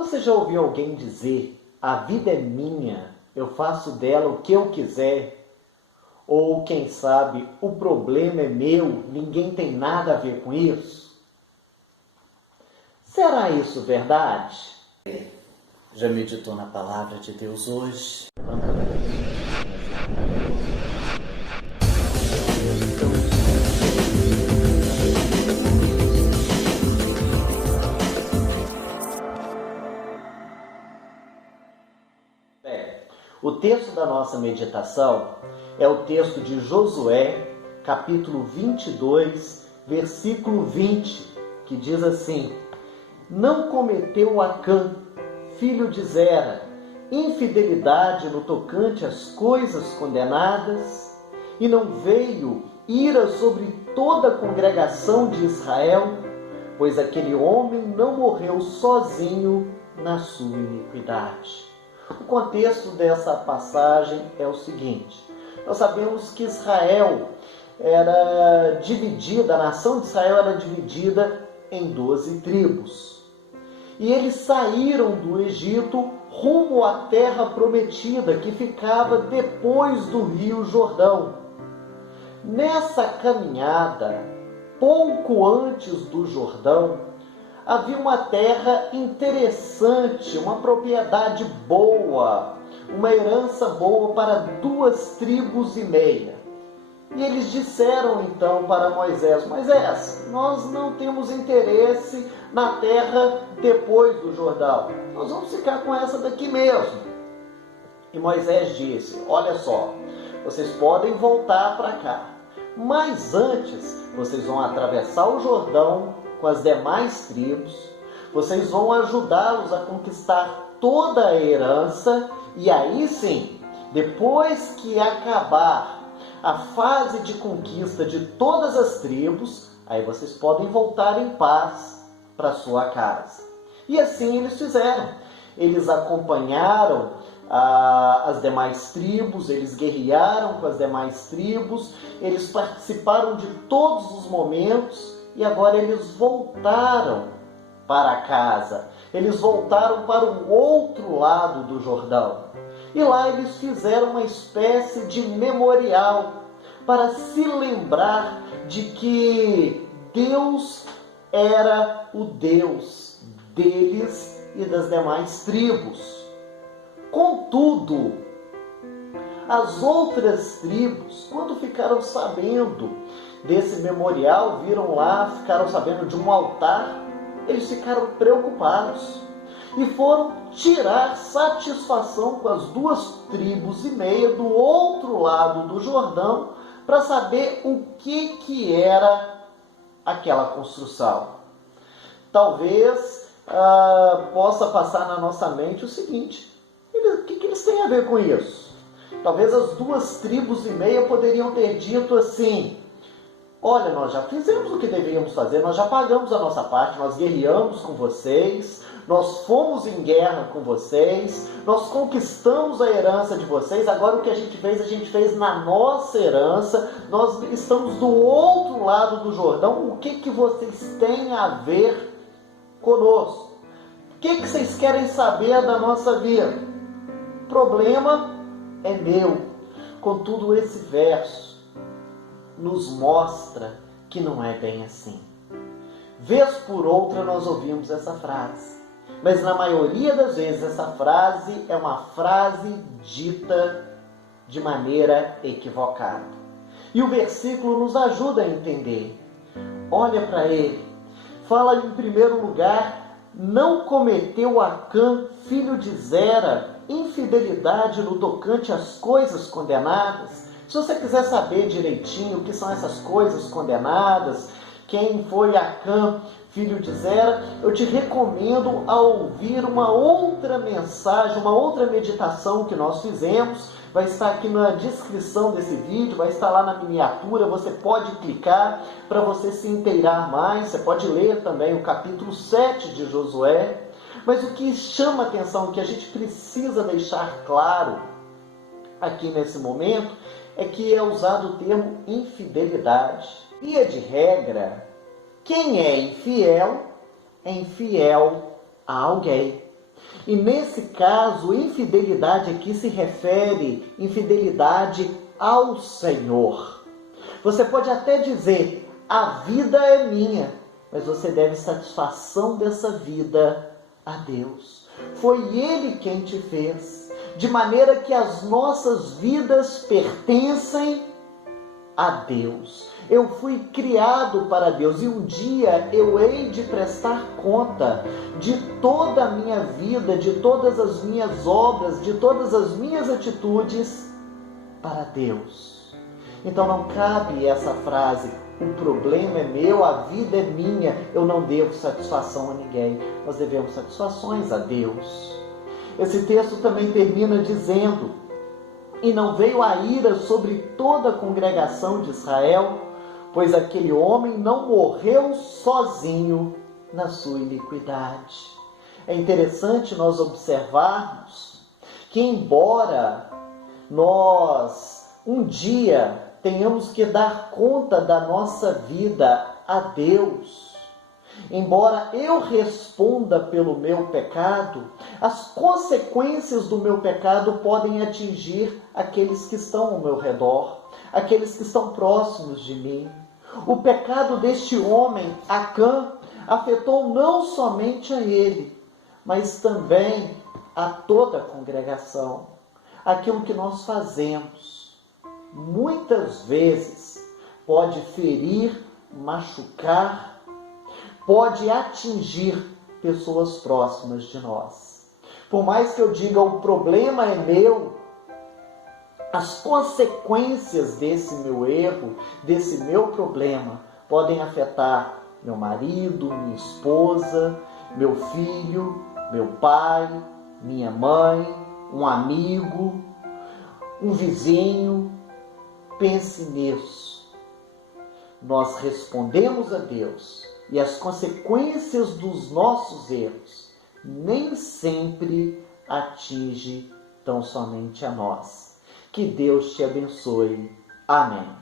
Você já ouviu alguém dizer: a vida é minha, eu faço dela o que eu quiser? Ou, quem sabe, o problema é meu, ninguém tem nada a ver com isso? Será isso verdade? Já meditou na palavra de Deus hoje? O texto da nossa meditação é o texto de Josué, capítulo 22, versículo 20, que diz assim: Não cometeu Acã, filho de Zera, infidelidade no tocante às coisas condenadas, e não veio ira sobre toda a congregação de Israel, pois aquele homem não morreu sozinho na sua iniquidade. O contexto dessa passagem é o seguinte: nós sabemos que Israel era dividida, a nação de Israel era dividida em 12 tribos. E eles saíram do Egito rumo à terra prometida, que ficava depois do rio Jordão. Nessa caminhada, pouco antes do Jordão, havia uma terra interessante, uma propriedade boa, uma herança boa para 2,5 tribos. E eles disseram então para Moisés: Moisés, nós não temos interesse na terra depois do Jordão, nós vamos ficar com essa daqui mesmo. E Moisés disse: olha só, vocês podem voltar para cá, mas antes vocês vão atravessar o Jordão com as demais tribos, vocês vão ajudá-los a conquistar toda a herança, e aí sim, depois que acabar a fase de conquista de todas as tribos, aí vocês podem voltar em paz para sua casa. E assim eles fizeram. Eles acompanharam as demais tribos, eles guerrearam com as demais tribos, eles participaram de todos os momentos, e agora eles voltaram para casa. Eles voltaram para o outro lado do Jordão. E lá eles fizeram uma espécie de memorial para se lembrar de que Deus era o Deus deles e das demais tribos. Contudo, as outras tribos, quando ficaram sabendo desse memorial, viram lá, ficaram sabendo de um altar, eles ficaram preocupados e foram tirar satisfação com as 2,5 tribos do outro lado do Jordão para saber o que era aquela construção. Talvez possa passar na nossa mente o seguinte: o que eles têm a ver com isso? Talvez as 2,5 tribos poderiam ter dito assim: olha, nós já fizemos o que deveríamos fazer, nós já pagamos a nossa parte, nós guerreamos com vocês, nós fomos em guerra com vocês, nós conquistamos a herança de vocês, agora o que a gente fez na nossa herança, nós estamos do outro lado do Jordão, o que vocês têm a ver conosco? O que vocês querem saber da nossa vida? O problema é meu. Contudo, esse verso nos mostra que não é bem assim. Vez por outra nós ouvimos essa frase, mas na maioria das vezes essa frase é uma frase dita de maneira equivocada. E o versículo nos ajuda a entender. Olha para ele, fala em primeiro lugar: não cometeu Acã, filho de Zera, infidelidade no tocante às coisas condenadas. Se você quiser saber direitinho o que são essas coisas condenadas, quem foi Acã, filho de Zera, eu te recomendo a ouvir uma outra mensagem, uma outra meditação que nós fizemos. Vai estar aqui na descrição desse vídeo, vai estar lá na miniatura, você pode clicar para você se inteirar mais, você pode ler também o capítulo 7 de Josué. Mas o que chama a atenção, que a gente precisa deixar claro aqui nesse momento, é que é usado o termo infidelidade. Via de regra, quem é infiel a alguém. E nesse caso, infidelidade aqui se refere infidelidade ao Senhor. Você pode até dizer, a vida é minha, mas você deve satisfação dessa vida a Deus. Foi Ele quem te fez, de maneira que as nossas vidas pertencem a Deus. Eu fui criado para Deus e um dia eu hei de prestar conta de toda a minha vida, de todas as minhas obras, de todas as minhas atitudes para Deus. Então não cabe essa frase, o problema é meu, a vida é minha, eu não devo satisfação a ninguém. Nós devemos satisfações a Deus. Esse texto também termina dizendo, e não veio a ira sobre toda a congregação de Israel, pois aquele homem não morreu sozinho na sua iniquidade. É interessante nós observarmos que, embora nós um dia tenhamos que dar conta da nossa vida a Deus, embora eu responda pelo meu pecado, as consequências do meu pecado podem atingir aqueles que estão ao meu redor, aqueles que estão próximos de mim. O pecado deste homem, Acã, afetou não somente a ele, mas também a toda a congregação. Aquilo que nós fazemos, muitas vezes, pode ferir, machucar, pode atingir pessoas próximas de nós. Por mais que eu diga o problema é meu, as consequências desse meu erro, desse meu problema, podem afetar meu marido, minha esposa, meu filho, meu pai, minha mãe, um amigo, um vizinho. Pense nisso. Nós respondemos a Deus e as consequências dos nossos erros nem sempre atingem tão somente a nós. Que Deus te abençoe. Amém.